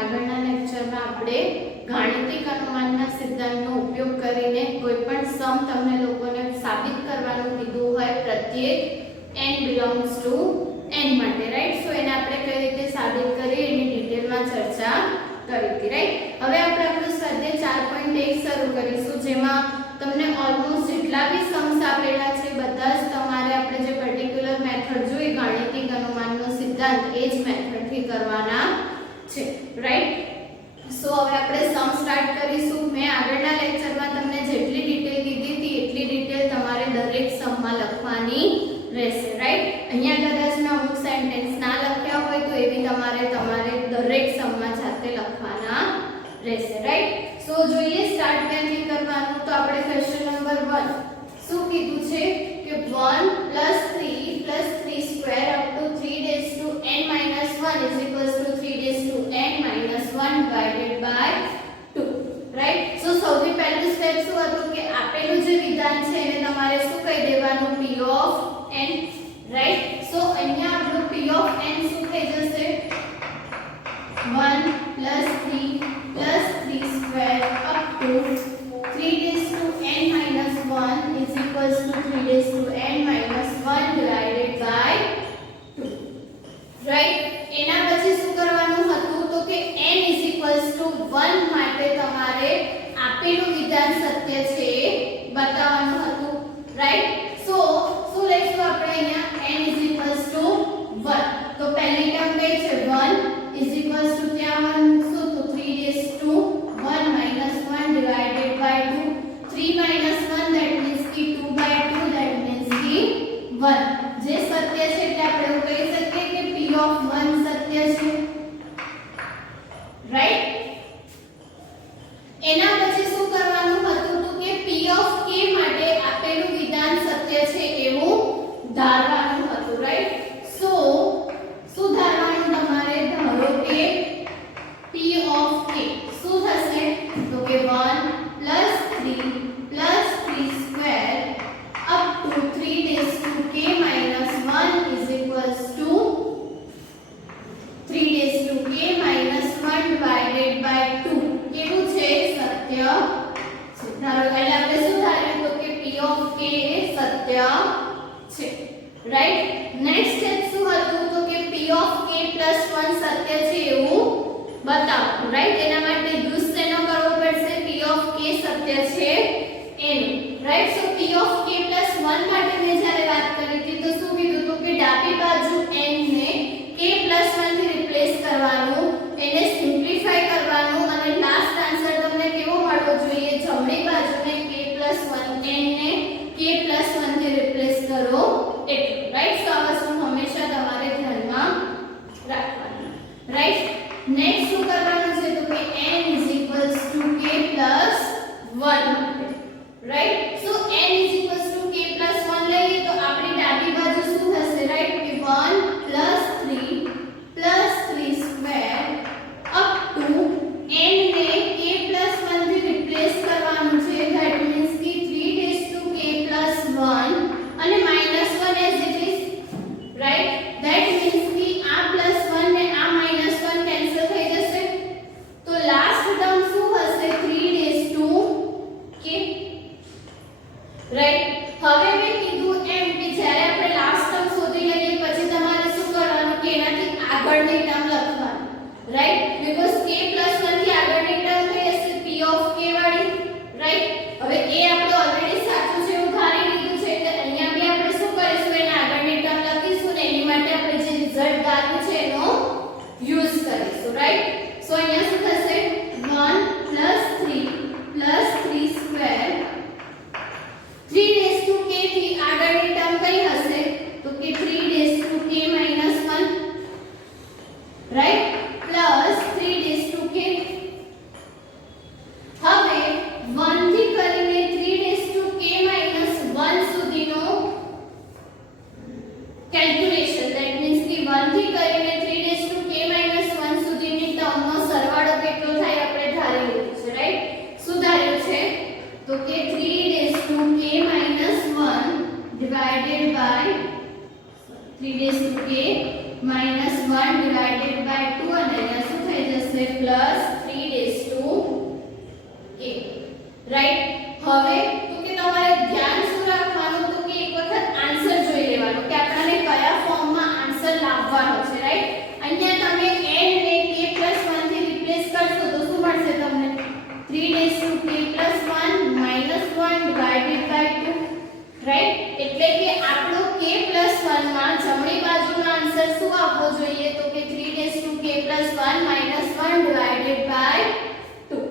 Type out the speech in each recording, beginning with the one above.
આગળના લેક્ચરમાં આપણે ગાણિતિક અનુમાનના સિદ્ધાંતનો ઉપયોગ કરીને કોઈપણ સમ તમને લોકોને સાબિત કરવાનું કીધું હોય પ્રત્યેક n belongs to n માટે, રાઈટ. સો એને આપણે કઈ રીતે સાબિત કરીએ એની ડિટેલમાં ચર્ચા કરી હતી, રાઈટ. હવે આપણે આપણું સ્વાધ્યાય 4.1 શરૂ કરીશું, જેમાં તમને ઓલમોસ્ટ જેટલા બી સમ્સ આપેલા છે બધા જ તમારે આપણે જે પર્ટિક્યુલર મેથડ જોઈ ગાણિતિક અનુમાનનો સિદ્ધાંત એ જ મેથડથી કરવાના છે, રાઈટ. સો હવે આપણે સમ સ્ટાર્ટ કરીશું. મેં આગળના લેક્ચરમાં તમને જેટલી ડિટેલ કીધી હતી એટલી ડિટેલ તમારે દરેક સમમાં લખવાની રહેશે, રાઈટ. અહીંયા કદાચ મેં અમુક સેન્ટેન્સ ના લખ્યા હોય તો એવી તમારે દરેક સમમાં જાતે લખવાના રહેશે, રાઈટ. સો જોઈએ સ્ટાર્ટ ક્યાંથી કરવાનું. તો આપણે ક્વેશ્ચન નંબર 1 શું કીધું છે કે 1 + 3 + 3 square up to 3n - 1 3n - 1 divided by 2, right. So સૌથી પહેલું સ્ટેપ શું હતું કે આપેલું જે વિધાન છે એને તમારે શું કહી દેવાનું, p of n, right. So અહીંયા આપણું p ઓફ n શું થઈ જશે, 1 + 3 + 3 square up to 3n - 1 3n - 1 divided by 2, right. એના પછી શું કરવાનું હતું તો કે n = 1 માટે તમારે આપેલું વિધાન સત્ય છે એ બતાવવાનું હતું, રાઈટ. સો શું લઈશું આપણે અહીંયા n = 1. તો પહેલી ટર્મ કઈ છે 1 = ત્યાં 1 મૂકશું તો 3n - 1 divided by 2. 3 - 1 that means કે 2/2 that means કે 1. જે સત્ય છે એટલે આપણે એવું કહી શકીએ કે p of 1 સત્ય છે, રાઈટ. એના પછી શું કરવાનું હતું તો કે p of k માટે આપેલું વિધાન સત્ય છે એવું ધારવાનું હતું, રાઈટ. સો શું ધારવાનું તમારે, ધારો કે p of k શું થશે તો કે 1 + 3 + 3 square up to 3k - 1 3k - 1 divided by 2 કેવું છે, સત્ય છે. ધારો એટલે આપણે શું ધાર્યું તો કે p of k એ સત્ય છે, રાઈટ. નેક્સ્ટ સ્ટેપ શું હતું તો કે p of k + 1 સત્ય છે એવું બતાવો, રાઈટ. એના માટે યુઝ શેનો કરવો પડશે, p of k સત્ય છે એનો, right. So p of k + 1 માટે મેં જ્યારે વાત કરી હતી તો શું કીધું તો કે ડાબી બાજુ n ને k + 1 થી રિપ્લેસ કરવાનું, એને સિમ્પ્લિફાય કરવાનું અને લાસ્ટ આન્સર તમને કેવો મળવો જોઈએ, જમણી બાજુને k + 1 n ને k + 1 થી રિપ્લેસ કરો એટલું, રાઈટ. તો આ વસ્તુ હંમેશા તમારે ધ્યાનમાં રાખવાની, રાઈટ. નેક્સ્ટ શું કરવાનું છે તો કે n = k + 1, રાઈટ. સો n = k + 1 લઈએ તો આપણી ડાબી બાજુ શું થશે, રાઈટ, કે 1 + 3 + 3 સ્ક્વેર અપ ટુ n ને k + 1 થી રિપ્લેસ કરવાનું છે, ધેટ મીન્સ કે 3k + 1 અને -1 as it is, right. That means કે આ +1 ને આ -1 કેન્સલ થઈ જશે તો લાસ્ટ ટર્મ શું હશે, 3k, રાઈટ. હવે મેં કીધું એમ કે જ્યારે આપણે લાસ્ટ ટર્મ શોધી લઈએ પછી તમારે શું કરવાનું કે એનાથી આગળની ટર્મ લખવાની, રાઈટ. બીકોઝ k + 1 થી આગળની ટર્મ કઈ હશે, p of k વાળી, રાઈટ. હવે એ આપણે ઓલરેડી સાચું છે એવું ધારી લીધું છે એટલે અહીંયા બી આપણે શું કરીશું, એના આગળની ટર્મ લખીશું ને એની માટે આપણે જે રિઝલ્ટ ધાર્યું છે એનો યુઝ કરીશું, રાઈટ. સો અહીંયા શું થશે, 1 + 3 + 3 સ્ક્વેર 3k થી આગળની ટર્મ કઈ હશે તો કે 3k - 1, રાઈટ, પ્લસ 3k. હવે 1 થી કરીને 3k - 1 સુધીનો કેલ્ક્યુલેશન, ધેટ મીન્સ કે 1 થી કરીને 3k - 1 સુધીની ટર્મનો સરવાળો કેટલો થાય આપણે ધારી લીધું છે, રાઈટ. શું ધાર્યું છે તો કે 3k - 1 divided by 3k - 1 divided by 2 અને અહીંયા શું થઈ જશે પ્લસ 3 રેઝ ટુ કે, રાઈટ. હવે તો કે તમારે ધ્યાન શું રાખવાનું, તો કે એક વખત આન્સર જોઈ લેવાનો કે આપણને કયા ફોર્મમાં આન્સર લાવવાનો છે, રાઈટ. અહીંયા તમે n ને k + 1 થી રિપ્લેસ કરશો તો શું મળશે તમને? 3 raise to k + 1 - 1 divided by 2, right. એટલે કે આપણો k + 1 માં જમણી બાજુનો આન્સર શું આવવો જોઈએ, તો કે 3 raise to k + 1 - 1 divided by 2,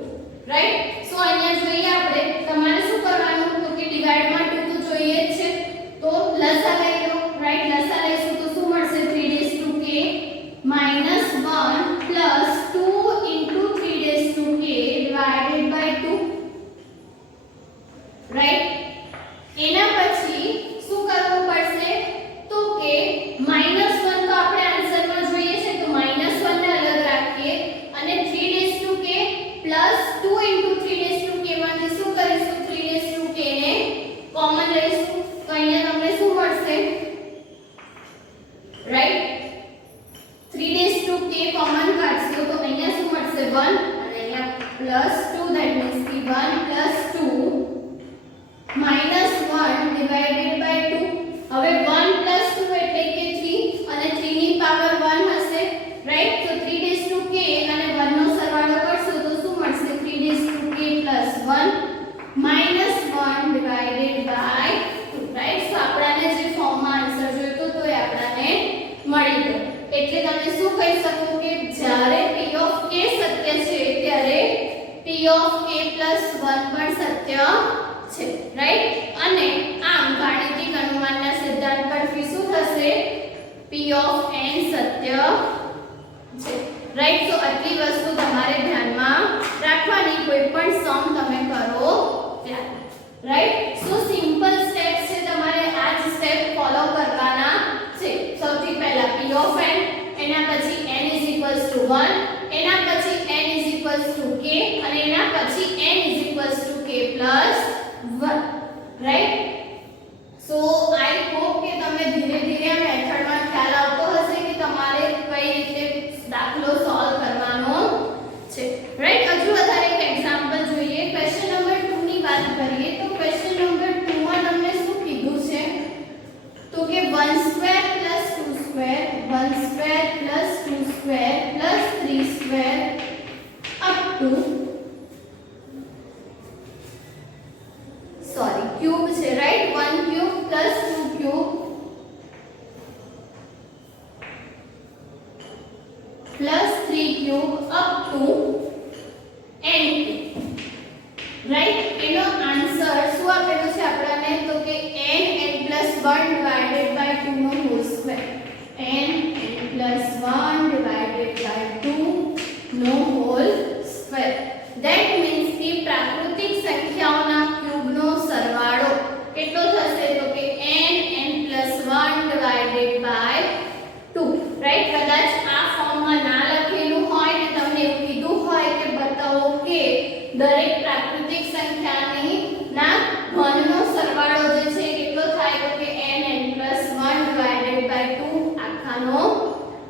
right. So અહીંયા જોઈએ આપણે તમારે શું કરવાનું, તો કે ડિવાઇડમાં 2 તો જોઈએ જ છે, તો લસા લઈ લો, રાઈટ. લસા લઈશું તો શું મળશે? 3 raise to k - 1 plus 2 into 3 raise to k divided by 2, right. એના પછી શું કરવું પડશે, તો કે -1 તો આપણે આન્સરમાં જોઈએ છે, તો -1 ને અલગ રાખીએ અને 3 raise to k plus 2 into 3 raise to k માંથી શું કરીશું, 3 રેઝ ટુ k ને કોમન લઈશું, તો અહીંયા તમને શું મળશે, right. 3 raise to k common કાઢશો તો અહીંયા શું મળશે, 1 અને અહીંયા પ્લસ 2, ધેટ મીન્સ કે 1 પ્લસ 2 -1 ડિવાઇડેડ બાય 2. હવે 1 પ્લસ 2 એટલે કે 3 અને 3 ની પાવર 1 હશે, રાઈટ. તો 3 રેઝ ટુ k અને 1 નો સરવાળો કરશો તો શું મળશે, 3 raise to k + 1 -1 divided by 2, right. So આપણને જે ફોર્મમાં આન્સર જોઈતો તો એ આપણને મળી ગયો. એટલે તમે શું કહી શકો કે જ્યારે p ઓફ k સત્ય છે ત્યારે p ઓફ k + 1 પણ સત્ય છે, રાઈટ. અને આમ ગાણિતિક અનુમાનના સિદ્ધાંત પરથી શું થશે, p ઓફ n સત્ય છે, રાઈટ. તો આટલી વસ્તુ તમારે ધ્યાનમાં રાખવાની કોઈ પણ સમ તમે કરો ત્યારે, રાઈટ. સો સિમ્પલ સ્ટેપ્સ છે, તમારે આ જ સ્ટેપ ફોલો કરવાના છે. સૌથી પહેલા p ઓફ n, એના પછી n = 1, એના પછી n = k અને એના પછી n = k + 1, right. So I hope કે તમે ધીરે ધીરે આ મેથડમાં ખ્યાલ આવતો હશે કે તમારે કઈ રીતે દાખલો સોલ્વ કરવાનો છે, રાઈટ. હજુ વધારે એક એક્ઝામ્પલ જોઈએ. ક્વેશ્ચન નંબર 2 ની વાત કરીએ તો ક્વેશ્ચન નંબર 2 માં તમને શું કીધું છે, તો કે 1² + 2² 1² + 2² + 3² અપ ટુ ક્યુબ છે, right. 1³ + 2³ + 3³ up to n³, right. એનો આન્સર શું આપેલો છે આપણને, તો કે n+1 ડિવાઇડેડ બાય 2 નો whole square, n+1 divided by 2 નો હોલ સ્ક્વેર. ધેટ મીન્સ કે પ્રાકૃતિક સંખ્યાઓના ક્યુબનો સરવાળો કેટલો થશે, તો કે n+1 ડિવાઇડેડ બાય 2, રાઈટ. કદાચ આ ફોર્મમાં ના લખેલું હોય ને તમને એવું કીધું હોય કે બતાવો કે દરેક પ્રાકૃતિક સંખ્યાની ના ઘનનો સરવાળો જે છે કેટલો થાય, તો કે n+1 ડિવાઇડેડ બાય 2 આખાનો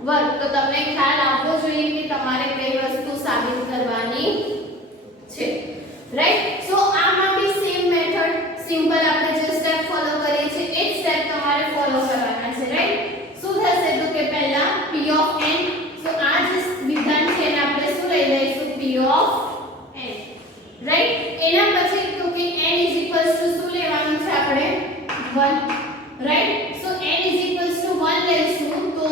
વર્ગ. તો તમને ખ્યાલ આવવો જોઈએ કે તમારે કઈ વસ્તુ સાબિત કરવાની છે, રાઈટ. સો આમાં બી સેમ મેથડ, સિમ્પલ આપણે જે સ્ટેપ ફોલો કરીએ છીએ એ જ સ્ટેપ તમારે ફોલો કરવાના છે, રાઈટ. શું થશે, તો કે પહેલા p ઓફ n, સો આ જે વિધાન છે એને આપણે શું લઈ લઈશું, p ઓફ n, રાઈટ. એના પછી તો કે n = શું લેવાનું છે આપણે, 1, રાઈટ. સો n = 1 લઈશું તો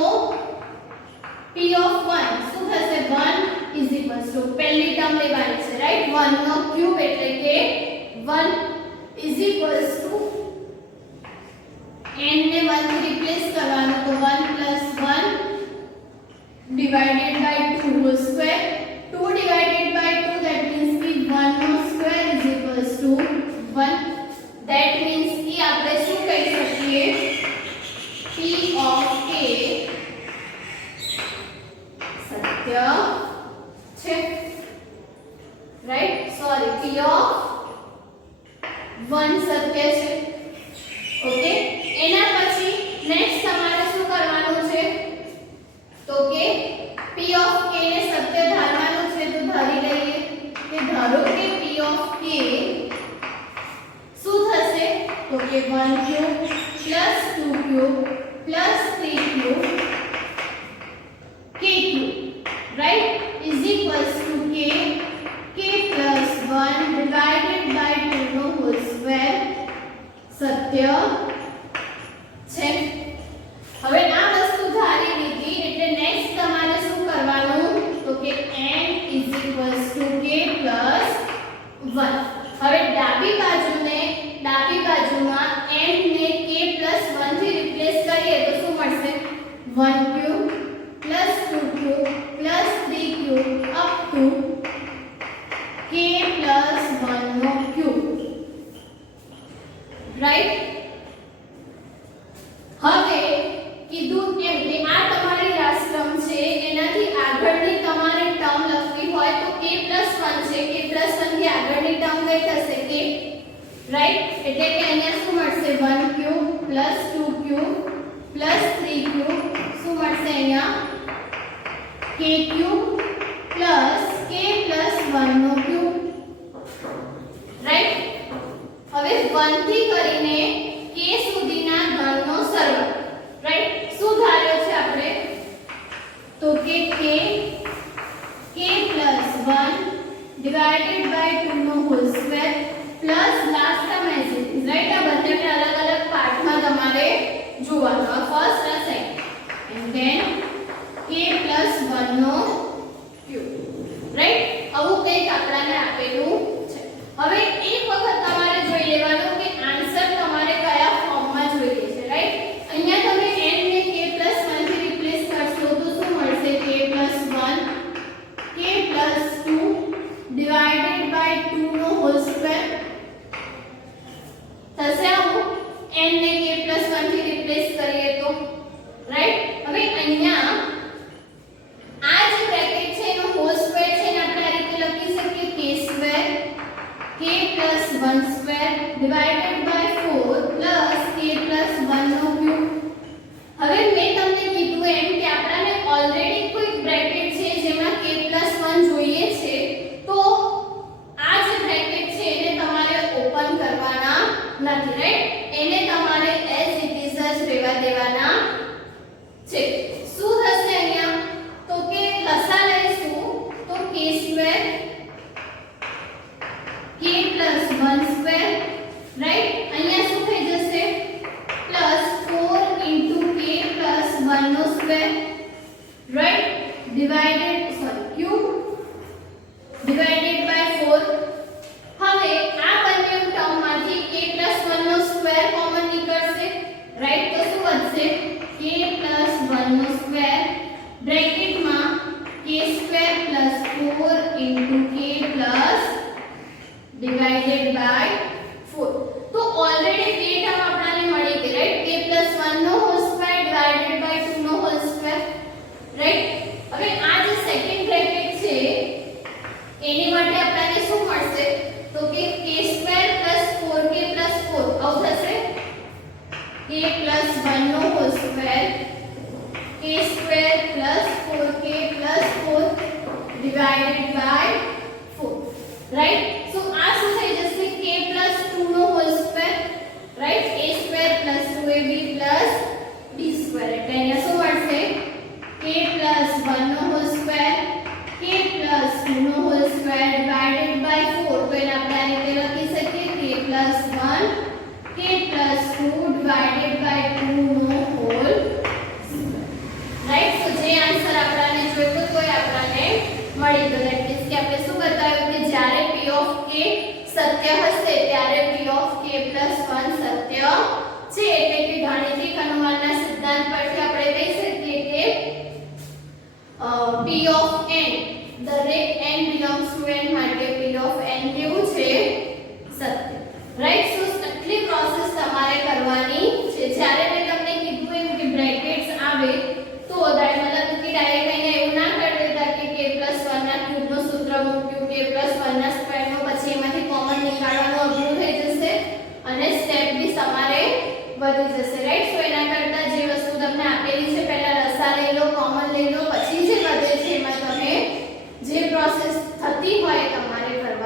p ઓફ 1 શું થશે, 1 પહેલી ટર્મ લેવાની છે, રાઈટ. 1 નો ક્યુબ એટલે કે 1 n ને 1 થી રિપ્લેસ કરવાનું તો 1 + 1 divided by 2 whole square, 2 divided by 2 that means કે 1 નો સ્ક્વેર = 1. ધેટ મીન્સ કે આપણે શું કહી શકીએ, p ઓફ k સત્ય છે, રાઈટ. સોરી, p ઓફ 1 સત્ય છે, ઓકે. એના પછી નેક્સ્ટ તમારે શું કરવાનું છે, તો કે p ઓફ k ને સત્ય ધારવાનું છે, કે ધારો કે p of k શું થશે તો કે 1 cube plus 2 cube plus 3 cube k cube right is equals to k plus 1 divided by 2 નો whole square સત્ય છે। હવે આ વસ્તુ ધારી લીધી એટલે નેક્સ્ટ તમારે શું કરવાનું તો કે n is equals to k plus 1। હવે ડાબી બાજુમાં n ને k plus 1 થી રિપ્લેસ કરીએ તો શું મળશે 1 cube plus 2 cube plus 3 cube up to k plus 1 નો ક્યુબ રાઈટ। હવે કીધું એમ કે આ તમારી લાસ્ટ ટર્મ છે એનાથી આગળની તમારે ટર્મ લખવી હોય તો k plus 1 છે k plus 1 થી આગળની ટર્મ કઈ થશે k રાઈટ એટલે કે અહીંયા શું મળશે 1 cube plus 2 cube plus 3 cube શું મળશે અહીંયા k cube plus k plus 1 નો ક્યુબ રાઈટ। હવે 1 થી કરીને k સુધીના ઘનનો સરવાળો રાઈટ શું ધાર્યો છે આપણે તો કે k plus 1 divided by 2 નો whole square plus last term as it is right। આ બંનેને અલગ અલગ પાર્ટમાં તમારે જોવાનું આ ફર્સ્ટ અને second and then k plus 1 નો ક્યુબ રાઈટ આવું કંઈક આપણાને આપેલું છે। હવે એક વખત તમારે જોઈ લેવાનું કે આન્સર તમારે કયા ફોર્મમાં જોઈએ છે રાઈટ। અહીંયા તમે n ને k plus 1 થી રિપ્લેસ કરશો તો શું મળશે k plus 1 k plus 2 divided by 2 નો whole square થશે આવું n ને k plus 1 થી રિપ્લેસ કરીએ તો રાઈટ। હવે અહીંયા આ જે બ્રેકેટ છે એનો હોલ સ્ક્વેર છે ને આપણે આ રીતે લખી શકીએ k square k plus 1 square divided by 4 plus k plus 1 નો ક્યુબ। હવે મેં તમને કીધું એમ કે આપણાને ઓલરેડી કોઈ બ્રેકેટ છે જેમાં k plus 1 જોઈએ છે તો આ જે બ્રેકેટ છે એને તમારે ઓપન કરવાના નથી રાઈટ એને તમારે એઝ ઇટ ઇઝ જ રહેવા દેવાના છે। શું થશે અહીંયા તો કે લસા લઈશું તો k square k plus 1 square right અહીંયા શું થઈ જશે પ્લસ 4 into k plus 1 નો square right cube divided by 4। હવે આ બંને ટર્મમાંથી k plus 1 નો સ્ક્વેર કોમન નીકળશે રાઈટ તો શું વધશે k plus 1 નો સ્ક્વેર બ્રેકેટમાં k square plus 4 into k plus divided by 4। તો ઓલરેડી બે ટર્મ આપણને મળી ગઈ રાઈટ k plus 1 નો હોલ સ્ક્વેર divided by 2 નો હોલ સ્ક્વેર રાઈટ। હવે આ જે સેકન્ડ બ્રેકેટ છે એની માટે આપણને શું મળશે તો કે k square plus 4k plus 4 આવું થશે k plus 1 નો whole square k square plus 4k plus 4 divided by 4 right. So આ શું થઈ જશે k plus 2 નો whole square right a square plus 2ab plus b square એટલે અહીંયા શું મળશે k plus 1 નો હોલ સ્ક્વેર k plus 2 નો હોલ સ્ક્વેર divided by 4 તો એને આપણે આ રીતે લખી શકીએ k plus 1 k plus 2 divided by 2 નો હોલ રાઈટ। તો જે આન્સર આપણને જોઈતો તો એ આપણને મળી ગયો એટલે કે આપણે શું બતાવ્યું કે જ્યારે p of k સત્ય હશે ત્યારે p of k plus 1 સત્ય છે એટલે કે ગાણિતિક અનુમાનના સિદ્ધાંત પરથી આપણે કહી શકીએ કે p of n દરેક n belongs to n માટે p of n કેવું છે સત્ય રાઈટ। સો આટલી પ્રોસેસ તમારે કરવાની છે। જ્યારે મેં તમને કીધું એમ કે બ્રેકેટ્સ આવે તો મતલબ કે ડાયરેક્ટ અહીંયા એવું ના કરી દેતા કે k plus 1 ના ક્યુબ નો સૂત્ર મૂક્યું k plus 1 ના સ્ક્વેર નો પછી એમાંથી કોમન નીકાળવાનું અઘરું થઈ જશે અને સ્ટેપ બી તમારે વધી જશે રાઈટ। સો એના કરતા જે વસ્તુ તમને આપેલી છે પહેલા લસા લઈ લો કોમન લઈ લો પછી જે વધે છે એમાં તમે જે પ્રોસેસ થતી હોય તમારે કરવાની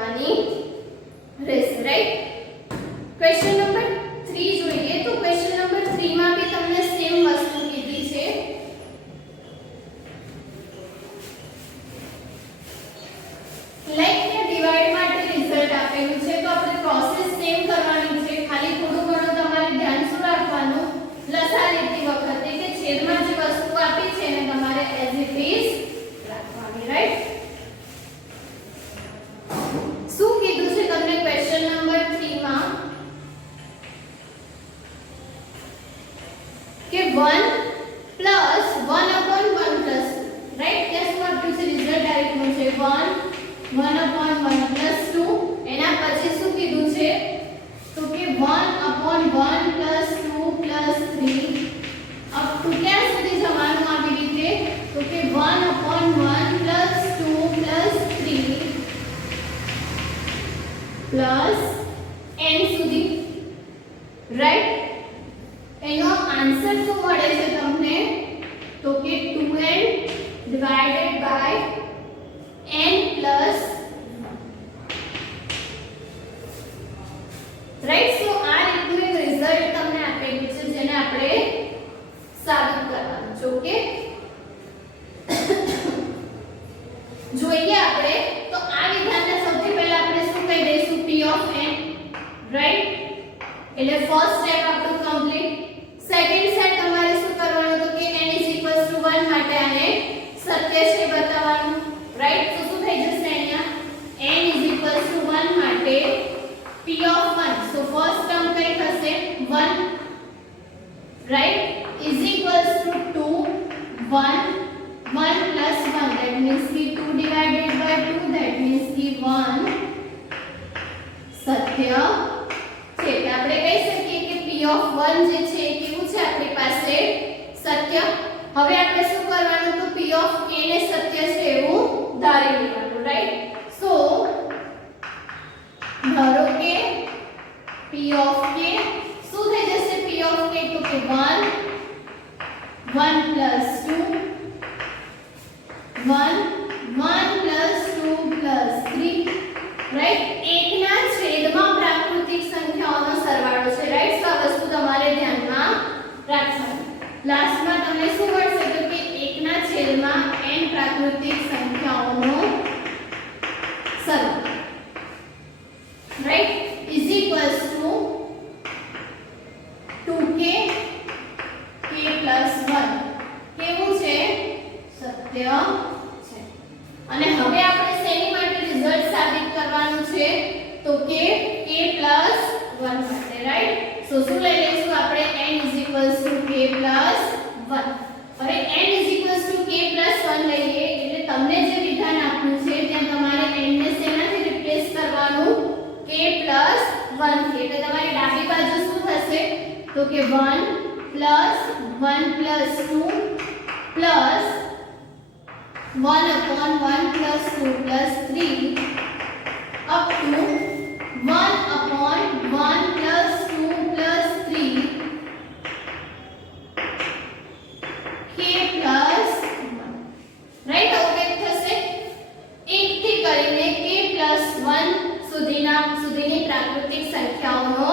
1/1 + 2 એના પછી શું કીધું છે તો કે 1/1 + 2 + 3 અપ ટુ ક્યાં સુધી જવાનું આવી રીતે તો કે 1/1 + 2 + 3 પ્લસ n સુધી, રાઈટ। એનો આન્સર શું મળે છે તમને તો કે 2n divided by n plus, right. So આ રીતનું એક રિઝલ્ટ તમને આપેલું છે જેને આપણે સાબિત કરવાનું છે, ઓકે। જોઈએ આપણે તો આ વિધાનને સૌથી પહેલા આપણે શું કહી દઈશું p ઓફ n, રાઈટ। એટલે ફર્સ્ટ સ્ટેપ આપણું કમ્પ્લીટ। સેકન્ડ સ્ટેપ તમારે શું કરવાનું તો કે n 1 માટે આને સત્ય છે બતાવવાનું, રાઈટ। તો શું થઈ જશે અહીંયા n 1 માટે p of 1, so first term કઈ થશે 1, right, is equals to 2 1 1 plus 1, that means कि 2 divided by 2, that means कि 1 સત્ય છે। એટલે આપણે કહી શકીએ કે p of 1 જે છે એ કેવું છે આપણી પાસે સત્ય। હવે આપણે શું કરવાનું તો p of k ને સત્ય છે એવું ધારી લેવાનું, રાઈટ। સો ધારો કે p of k શું થઈ જશે p of k તો કે 1 1 plus 2 1 1 plus 2 plus 3, રાઈટ। એકના છેદમાં પ્રાકૃતિક સંખ્યાઓનો સરવાળો છે, રાઈટ। તો આ વસ્તુ તમારે ધ્યાનમાં રાખવાની। લાસ્ટમાં તમને શું મળશે તો કે એકના છેદમાં n પ્રાકૃતિક સંખ્યાઓનો સરવાળો, right, is equals to 2k k plus 1 કેવું છે સત્ય છે। અને હવે આપણે શેની માટે રિઝલ્ટ સાબિત કરવાનું છે તો કે k plus 1 માટે, રાઈટ। સો શું લઈ લઈશું આપણે n k plus 1। હવે n k plus 1 લઈએ એટલે તમને જે વિધાન આપ્યું છે ત્યાં તમારે n ને શેનાથી રિપ્લેસ કરવાનું k plus 1 થી। એટલે તમારી ડાબી બાજુ શું થશે તો કે 1 plus 1 plus 2 plus 1/1 plus 2 plus 3 up to 1/1 plus 2 plus 3 k plus 1, right. હવે કંઈક થશે 1 થી કરીને k plus 1 સુધીની પ્રાકૃતિક સંખ્યાઓનો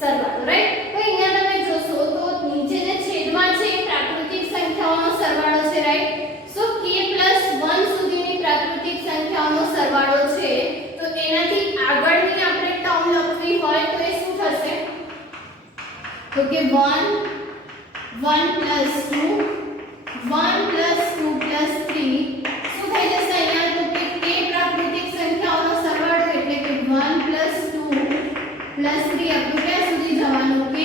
સરવાળો, રાઈટ। તો અહીંયા તમે જોશો તો નીચે જે છેદમાં છે એ પ્રાકૃતિક સંખ્યાઓનો સરવાળો છે, રાઈટ। સો k plus 1 સુધીની પ્રાકૃતિક સંખ્યાઓનો સરવાળો છે તો એનાથી આગળની આપણે ટર્મ લખવી હોય તો એ શું થશે તો કે 1 1 plus 2 1 plus 2 plus 3 શું થઈ જશે અહીંયા તો કે k પ્રાકૃતિક સંખ્યાઓનો સરવાળો એટલે કે 1 plus 2 plus 3 અપ ટુ ક્યાં સુધી જવાનું k,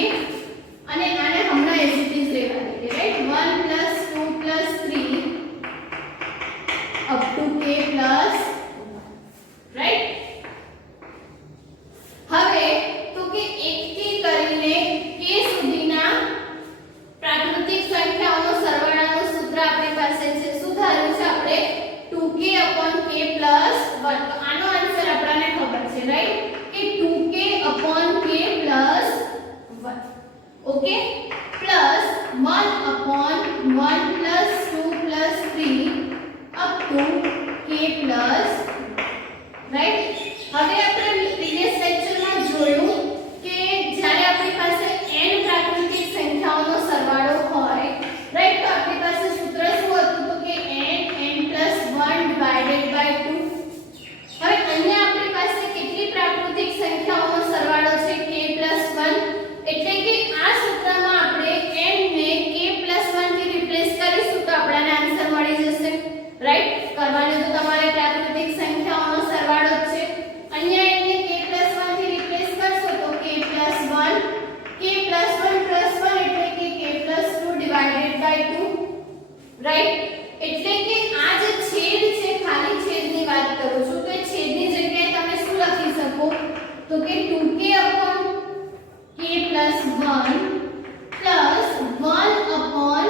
અને આને હમણાં એઝ ઇટ ઇઝ રહેવા દઈએ, right. 1 plus 2 plus 3 up to k plus 1, right. હવે તો કે 1 થી કરીને k સુધીના પ્રાકૃતિક સંખ્યાઓનો સરવાળાનું સૂત્ર આપણી પાસે છે। શું ધાર્યું છે આપણે 2k upon k plus 1। તો આનો આન્સર આપણને ખબર છે, રાઈટ, કે 2k upon k plus 1, okay, plus 1 upon 1 plus 2 plus 3 up to k plus, right. હવે આપણે પ્રીવિયસ લેક્ચરમાં જોયું કે જ્યારે આપણી પાસે n પ્રાકૃતિક સંખ્યાઓનો સરવાળો હોય, રાઈટ, તો આપણી પાસે સૂત્ર શું હતું તો કે n plus 1 divided by 2। હવે અહીંયા આપણી પાસે કેટલી પ્રાકૃતિક સંખ્યાઓનો સરવાળો છે k plus 1, એટલે કે આ સૂત્રમાં આપણે n ને k plus 1 થી રિપ્લેસ કરીશું તો આપણને આન્સર મળી જશે, રાઈટ। કરવાનું તો તમારે પ્રાકૃતિક સંખ્યાઓનો સરવાળો જ છે। અહીંયા n ને k plus 1 થી રિપ્લેસ કરશો તો k plus 1 plus 1 એટલે કે k plus 2 divided by 2, right. એટલે કે આ જે છેદ છે ખાલી છેદની વાત કરું છું તો तो કે 2k upon k plus 1 plus 1 upon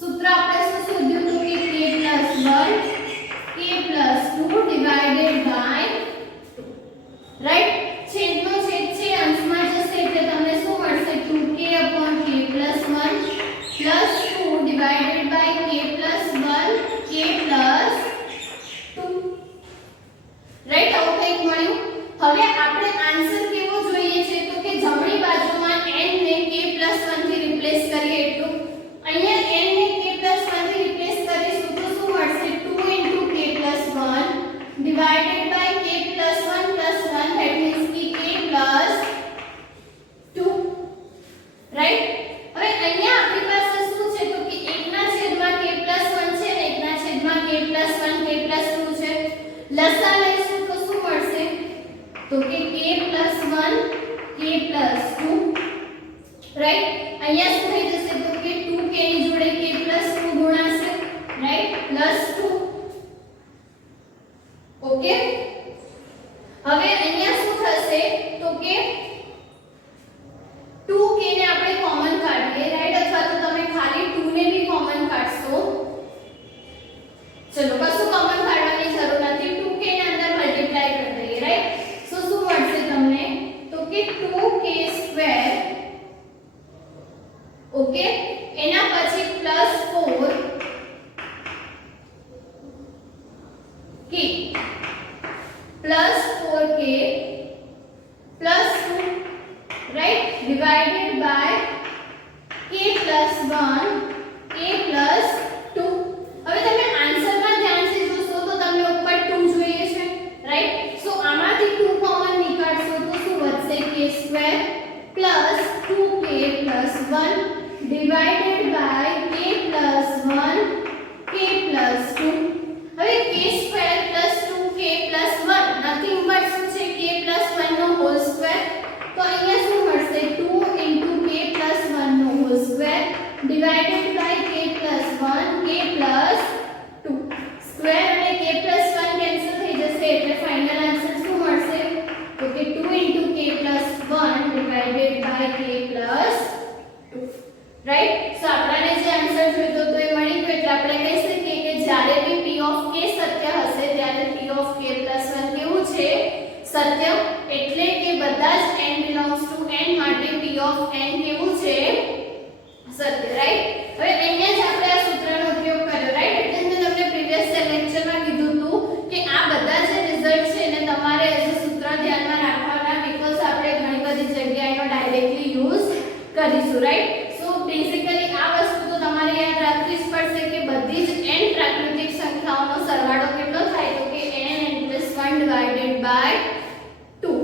सूत्र આપણે શું શોધ્યું તો કે k plus 1 k plus 2 divided by 2 right છેદનો છેદ છે અંશમાં જશે એટલે તમને શું મળશે 2k upon k plus 1 plus 2 divided by k plus 1 k plus 2 right આવું કંઈક મળ્યું હવે આપણે આન્સર કેવો જોઈએ છે તો કે જમણી બાજુમાં n ને k plus 1 થી રિપ્લેસ કરીએ એટલું અહીંયા n ને k plus 1 થી રિપ્લેસ કરીશું તો શું મળશે 2 into k plus 1 divided by k plus 1 plus 1 that means કે k plus 2 રાઈટ હવે અહીંયા આપણી પાસે શું છે તો કે 1 ના છેદમાં k plus 1 છે ને 1 ના છેદમાં k plus 1 k plus 2 છે લસા લઈશું તો શું મળશે તો કે k plus 1 k plus 2 right અહીંયા શું થઈ જશે તો કે 2k ની જોડે k plus 2 ગુણાશે રાઈટ plus 2 ઓકે હવે અહીંયા શું થશે તો કે 2k ને આપણે કોમન કાઢીએ રાઈટ અથવા તો તમે ખાલી 2 ને બી કોમન કાઢશો ચલો કશું કોમન કાઢવાની જરૂર નથી 2k ને અંદર મલ્ટીપ્લાય કરી દઈએ રાઈટ સો શું મળશે તમને તો કે 2k સ્ક્વેર ઓકે એના પછી plus 4 k plus 4k plus 2 right divided by k plus 1 k plus 2 હવે તમે આન્સરમાં ધ્યાનથી જોશો તો તમને ઉપર 2 જોઈએ છે રાઈટ સો આમાંથી 2 કોમન નીકાળશો તો શું વધશે k square plus 2k plus 1 divided by k plus 1 k plus 2 હવે k square plus 2k plus 1 nothing but શું છે k plus 1 નો હોલ સ્ક્વેર તો અહીંયા શું મળશે 2 into k plus 1 નો whole square divided by k plus 1 k plus 2 square અને k plus 1 કેન્સલ થઈ જશે એટલે ફાઇનલ આન્સર શું મળશે તો કે 2 into k plus 1 divided by k plus 2 right so આપણને જે આન્સર જોઈતો તો એ મળી ગયો એટલે આપણે કહી શકીએ કે જ્યારે બી p of k સત્ય હશે ત્યારે p of k plus 1 કેવું છે સત્ય એટલે કે બધા જ n belongs to n માટે p of n કેવું છે સત્ય રાઈટ હવે અહીંયા જ આપણે આ સૂત્રનો ઉપયોગ કર્યો રાઈટ એટલે મેં તમને પ્રીવિયસ લેક્ચરમાં કીધું હતું કે આ બધા જે રિઝલ્ટ છે ને તમારે એઝ અ સૂત્ર ધ્યાનમાં રાખવાના બીકોઝ આપણે ઘણી બધી જગ્યાએ એનો ડાયરેક્ટલી યુઝ કરીશું રાઈટ સો બેઝિકલી આ વસ્તુ તો તમારે યાદ રાખવી જ પડશે કે બધી જ n પ્રાકૃતિક સંખ્યાઓનો સરવાળો કેટલો થાય તો કે n n + 1 divided by 2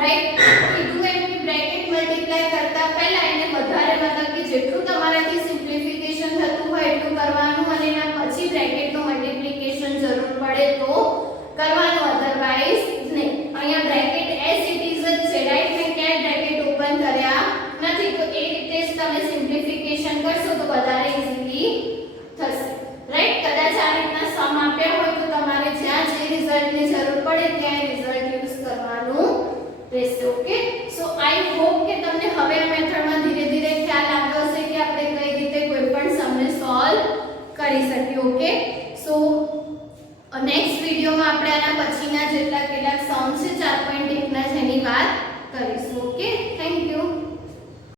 right